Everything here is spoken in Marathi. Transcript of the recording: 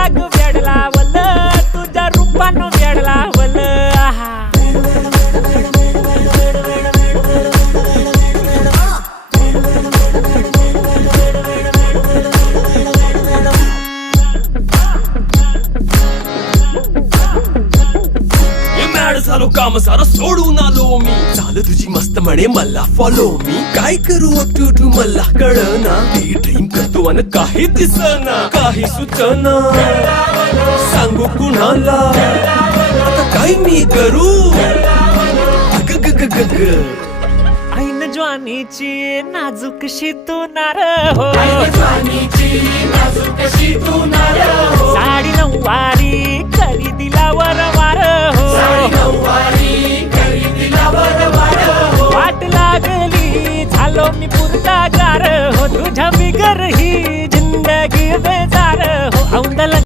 मला ग वेड लावलं तुझ्या रूपानं वेड लावलं आहा झालो काम सारा सोडून आलो मी झालं तुझी मस्त म्हणे मला फॉलो मी काय करू अक्टू मला कळना ते ड्रीम करतो आणि काही दिसना काही सुचना सांगू कुणाला आता काय मी करू अग ग ग ग ग ऐन ज्वानीची नाजूकशी तू नार हो साडी नऊवारी करी दिला वरवार हो वाट लागली झालो मी पुरता गार हो तुझ्या बिगर ही जिंदगी बेजार हो औंदल